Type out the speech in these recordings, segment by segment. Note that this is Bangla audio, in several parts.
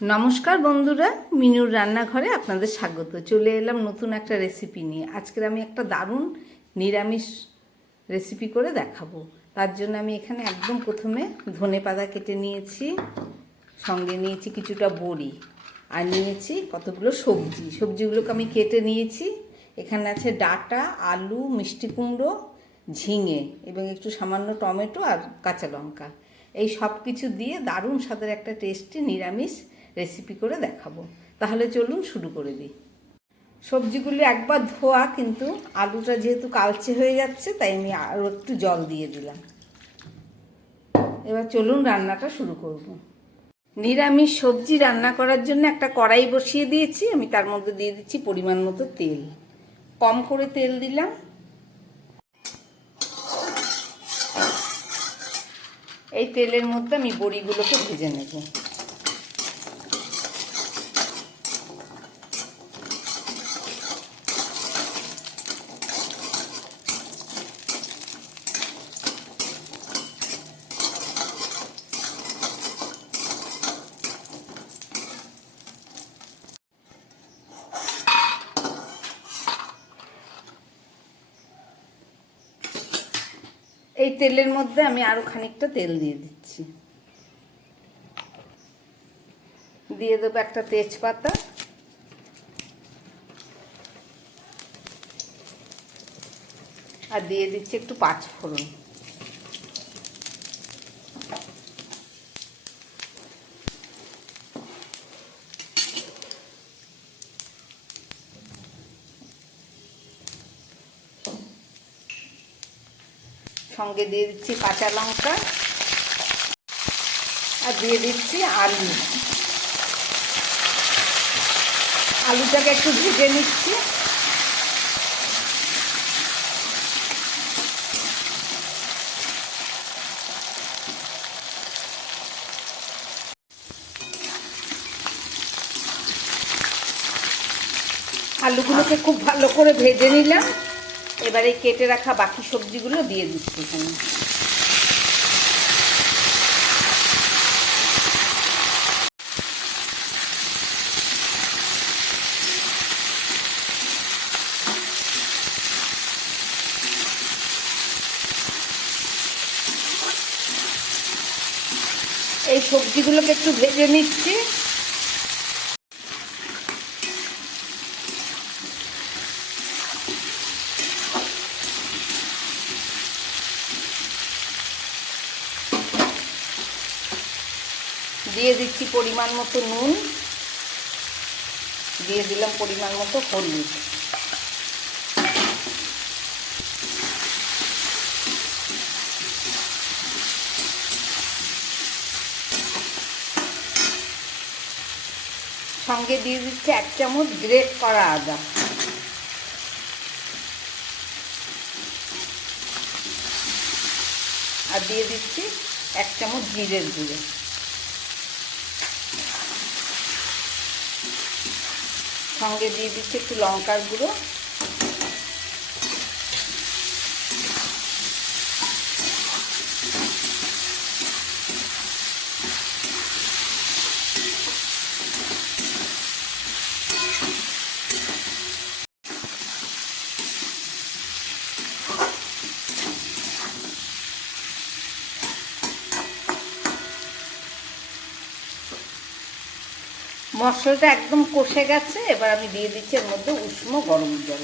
নমস্কার বন্ধুরা, মিনুর রান্নাঘরে আপনাদের স্বাগত। চলে এলাম নতুন একটা রেসিপি নিয়ে। আজকের আমি একটা দারুণ নিরামিষ রেসিপি করে দেখাবো। তার জন্য আমি এখানে একদম প্রথমে ধনেপাতা কেটে নিয়েছি, সঙ্গে নিয়েছি কিছুটা বড়ি, আর নিয়েছি কতগুলো সবজিগুলোকে আমি কেটে নিয়েছি। এখানে আছে ডাঁটা, আলু, মিষ্টি কুমড়ো, ঝিঙে এবং একটু সামান্য টমেটো আর কাঁচা লঙ্কা। এই সব কিছু দিয়ে দারুণ স্বাদের একটা টেস্টি নিরামিষ রেসিপি করে দেখাবো। তাহলে চলুন শুরু করে দিই। সবজিগুলো একবার ধোয়া, কিন্তু আলুটা যেহেতু কালচে হয়ে যাচ্ছে তাই আমি আরও একটু জল দিয়ে দিলাম। এবার চলুন রান্নাটা শুরু করব। নিরামিষ সবজি রান্না করার জন্য একটা কড়াই বসিয়ে দিয়েছি। আমি তার মধ্যে দিয়ে দিচ্ছি পরিমাণ মতো তেল। কম করে তেল দিলাম। এই তেলের মধ্যে আমি বড়িগুলোকে ভেজে নেব। এই তেলের মধ্যে আমি আরো খানিকটা তেল দিয়ে দিচ্ছি। দিয়ে দেবো একটা তেজপাতা, আর দিয়ে দিচ্ছি একটু পাঁচফোড়ন। সঙ্গে দিয়ে দিচ্ছি কাঁচা লঙ্কা, আর দিয়ে দিচ্ছি আলু। আলুটাকে একটু ভেজে নিচ্ছি। আলুগুলোকে খুব ভালো করে ভেজে নিলাম। এবারে কেটে রাখা বাকি সবজিগুলো দিয়ে দিচ্ছি এখানে। এই সবজিগুলোকে একটু ভেজে নিচ্ছি। দিয়ে দিচ্ছি পরিমাণ মতো নুন, দিয়ে দিলাম পরিমাণ মতো হলুদ। সঙ্গে দিয়ে দিচ্ছি 1 চামচ গ্রেট করা আদা। আর দিয়ে দিচ্ছি 1 চামচ জিরের গুঁড়ো। সঙ্গে দিয়ে দিচ্ছি একটু লঙ্কার গুঁড়ো। মশলাটা একদম কষে গেছে। এবার আমি দিয়ে দিচ্ছি এর মধ্যে উষ্ণ গরম জল।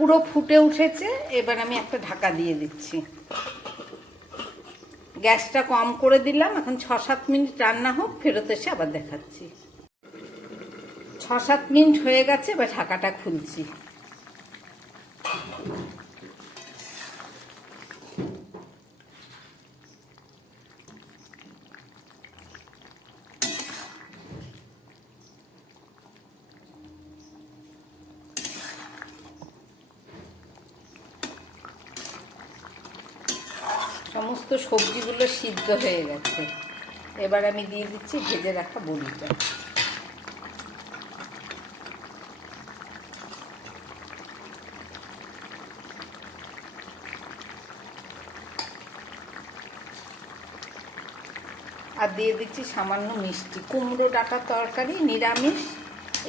পুরো ফুটে উঠেছে। এবার আমি একটা ঢাকা দিয়ে দিচ্ছি। গ্যাসটা কম করে দিলাম। এখন 6-7 মিনিট রান্না হোক, ফেরত এসে আবার দেখাচ্ছি। 6-7 মিনিট হয়ে গেছে, এবার ঢাকাটা খুলছি। সমস্ত সবজিগুলো সিদ্ধ হয়ে গেছে। এবার আমি দিয়ে দিচ্ছি ভেজে রাখা বড়িটা। আর দিয়ে দিচ্ছি সামান্য মিষ্টি। কুমড়ো ডাঁটার তরকারি নিরামিষ,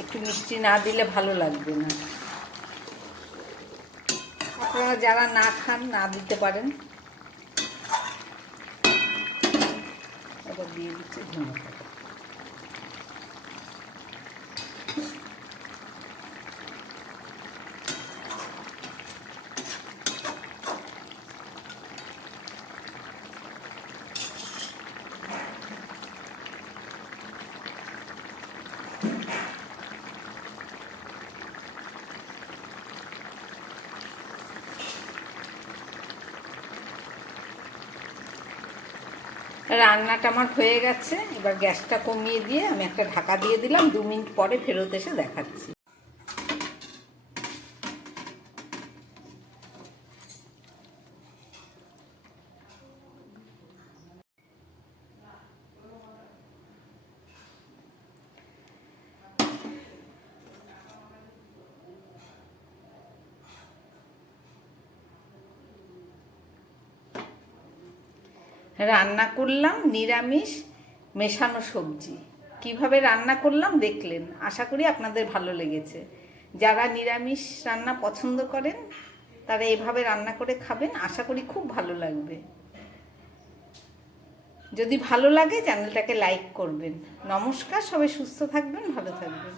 একটু মিষ্টি না দিলে ভালো লাগবে না। আপনারা যারা না খান না দিতে পারেন। এবার দিয়ে দিচ্ছি ধনে পাতা। রান্নাটা আমার হয়ে গেছে। এবার গ্যাসটা কমিয়ে দিয়ে আমি একটা ঢাকা দিয়ে দিলাম। 2 মিনিট পরে ফেরত এসে দেখাচ্ছি। রান্না করলাম নিরামিষ মেশানো সবজি। কিভাবে রান্না করলাম দেখলেন। আশা করি আপনাদের ভালো লেগেছে। যারা নিরামিষ রান্না পছন্দ করেন তারা এইভাবে রান্না করে খাবেন, আশা করি খুব ভালো লাগবে। যদি ভালো লাগে চ্যানেলটাকে লাইক করবেন। নমস্কার, সবাই সুস্থ থাকবেন, ভালো থাকবেন।